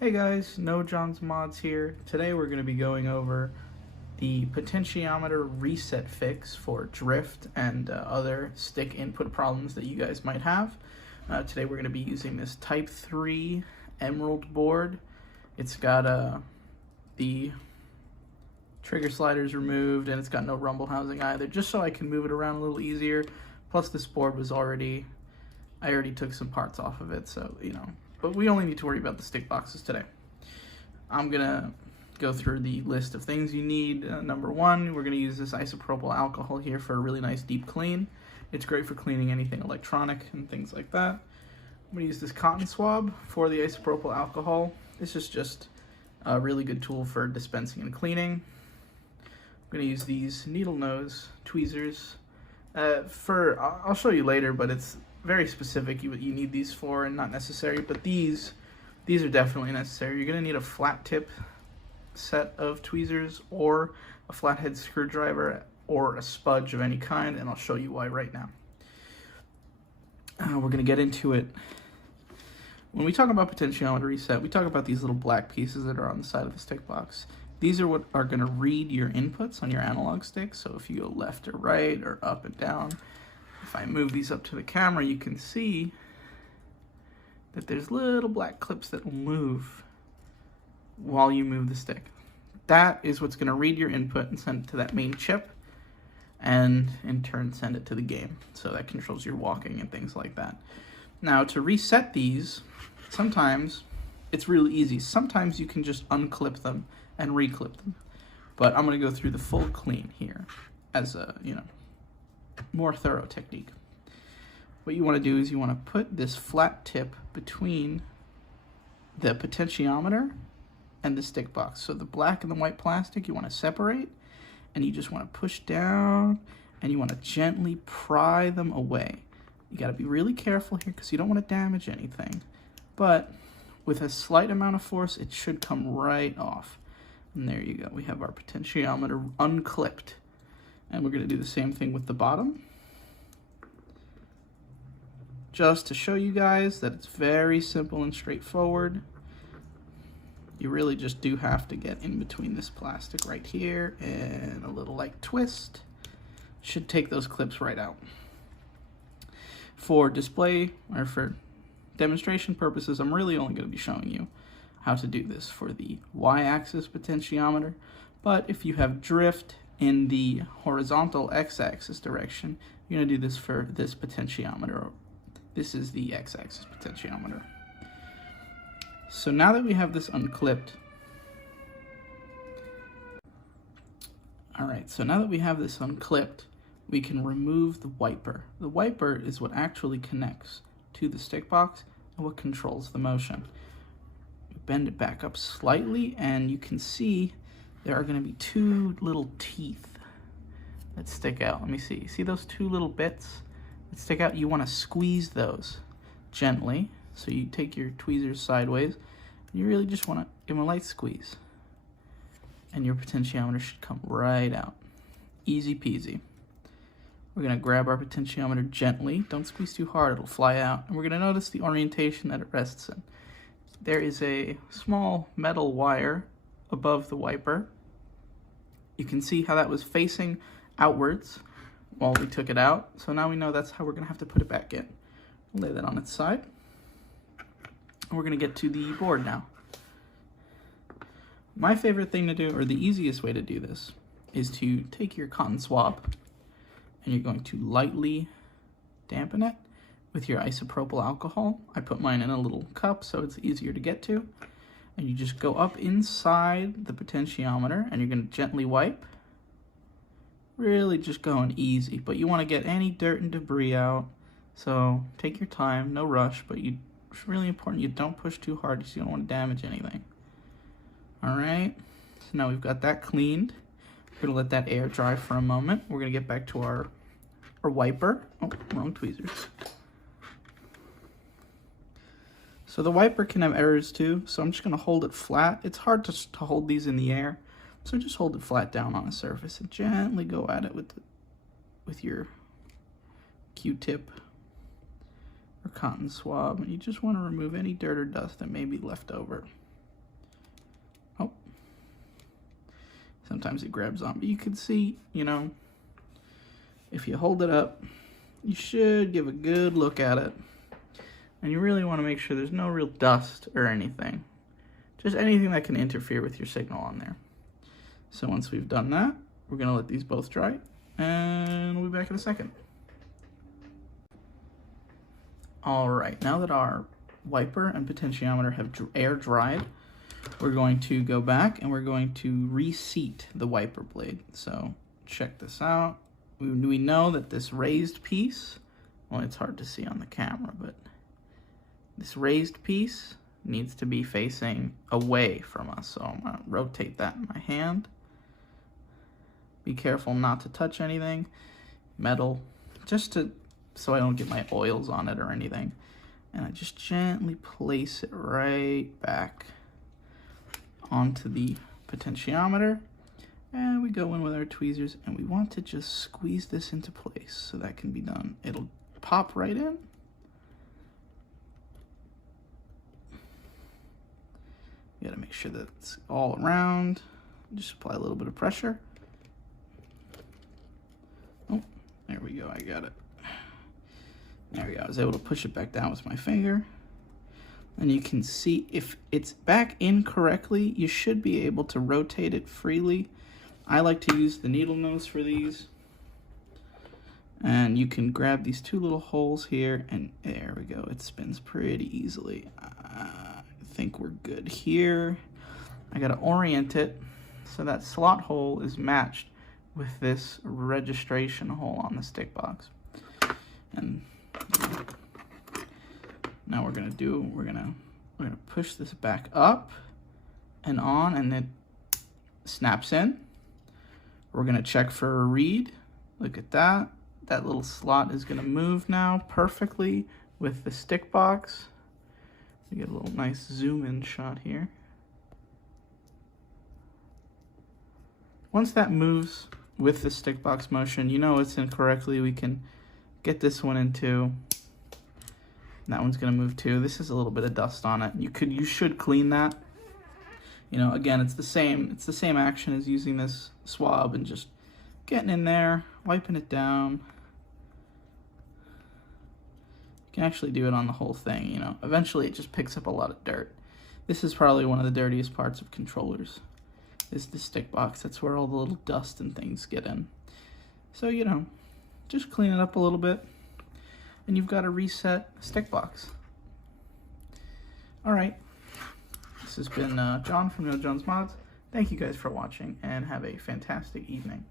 Hey guys, No John's Mods here. Today we're going to be going over the potentiometer reset fix for drift and other stick input problems that you guys might have. Today we're going to be using this Type 3 Emerald board. It's got the trigger sliders removed and it's got no rumble housing either, just so I can move it around a little easier. Plus this board was I already took some parts off of it, so but we only need to worry about the stick boxes today. I'm gonna go through the list of things you need. Number one, we're gonna use this isopropyl alcohol here for a really nice deep clean. It's great for cleaning anything electronic and things like that. I'm gonna use this cotton swab for the isopropyl alcohol. This is just a really good tool for dispensing and cleaning. I'm gonna use these needle nose tweezers. I'll show you later, but it's very specific what you need these for and not necessary, but these are definitely necessary. You're going to need a flat tip set of tweezers or a flathead screwdriver or a spudge of any kind, and I'll show you why right now. We're going to get into it. When we talk about potentiometer reset, we talk about these little black pieces that are on the side of the stick box. These are what are going to read your inputs on your analog stick, so if you go left or right or up and down, if I move these up to the camera, you can see that there's little black clips that will move while you move the stick. That is what's going to read your input and send it to that main chip, and in turn send it to the game. So that controls your walking and things like that. Now to reset these, sometimes it's really easy. Sometimes you can just unclip them and reclip them. But I'm going to go through the full clean here as a, more thorough technique. What you want to do is you want to put this flat tip between the potentiometer and the stick box. So the black and the white plastic you want to separate, and you just want to push down and you want to gently pry them away. You got to be really careful here because you don't want to damage anything, but with a slight amount of force it should come right off. And there you go, we have our potentiometer unclipped. And we're going to do the same thing with the bottom, just to show you guys that it's very simple and straightforward. You really just do have to get in between this plastic right here and a little like twist. Should take those clips right out. For display or for demonstration purposes, I'm really only going to be showing you how to do this for the y-axis potentiometer, but if you have drift in the horizontal x-axis direction, you're going to do this for this potentiometer. This is the x-axis potentiometer. So now that we have this unclipped, we can remove the wiper. The wiper is what actually connects to the stick box and what controls the motion. Bend it back up slightly and you can see there are going to be two little teeth that stick out. Let me see. See those two little bits that stick out? You want to squeeze those gently. So you take your tweezers sideways and you really just want to give them a light squeeze. And your potentiometer should come right out. Easy peasy. We're going to grab our potentiometer gently. Don't squeeze too hard, it'll fly out. And we're going to notice the orientation that it rests in. There is a small metal wire above the wiper. You can see how that was facing outwards while we took it out. So now we know that's how we're going to have to put it back in. We'll lay that on its side. And we're going to get to the board now. My favorite thing to do, or the easiest way to do this, is to take your cotton swab and you're going to lightly dampen it with your isopropyl alcohol. I put mine in a little cup so it's easier to get to. And you just go up inside the potentiometer and you're going to gently wipe. Really just going easy, but you want to get any dirt and debris out. So take your time, no rush, but it's really important you don't push too hard because you don't want to damage anything. Alright, so now we've got that cleaned. We're going to let that air dry for a moment. We're going to get back to our wiper. Oh, wrong tweezers. So the wiper can have errors too, so I'm just going to hold it flat. It's hard to hold these in the air, so just hold it flat down on a surface and gently go at it with your Q-tip or cotton swab. And you just want to remove any dirt or dust that may be left over. Sometimes it grabs on, but you can see, you know, if you hold it up, you should give a good look at it. And you really want to make sure there's no real dust or anything. Just anything that can interfere with your signal on there. So once we've done that, we're going to let these both dry, and we'll be back in a second. All right, now that our wiper and potentiometer have air dried, we're going to go back and we're going to reseat the wiper blade. So check this out. We know that this raised piece, well, it's hard to see on the camera, but this raised piece needs to be facing away from us. So I'm going to rotate that in my hand. Be careful not to touch anything, metal, so I don't get my oils on it or anything. And I just gently place it right back onto the potentiometer. And we go in with our tweezers and we want to just squeeze this into place so that can be done. It'll pop right in. You gotta make sure that it's all around. Just apply a little bit of pressure. Oh, there we go, I got it. There we go, I was able to push it back down with my finger. And you can see if it's back in correctly, you should be able to rotate it freely. I like to use the needle nose for these. And you can grab these two little holes here, and there we go. It spins pretty easily. I think we're good here. I gotta orient it so that slot hole is matched with this registration hole on the stick box. And now we're gonna push this back up and on, and it snaps in. We're gonna check for a read. Look at that. That little slot is gonna move now perfectly with the stick box. We get a little nice zoom in shot here. Once that moves with the stick box motion, you know it's in correctly. We can get this one in too. That one's gonna move too. This is a little bit of dust on it. You should clean that. You know, again, it's the same action as using this swab and just getting in there, wiping it down. You can actually do it on the whole thing, you know. Eventually it just picks up a lot of dirt. This is probably one of the dirtiest parts of controllers, is the stick box. That's where all the little dust and things get in. So, you know, just clean it up a little bit, and you've got a reset stick box. All right. This has been John from No Jones Mods. Thank you guys for watching, and have a fantastic evening.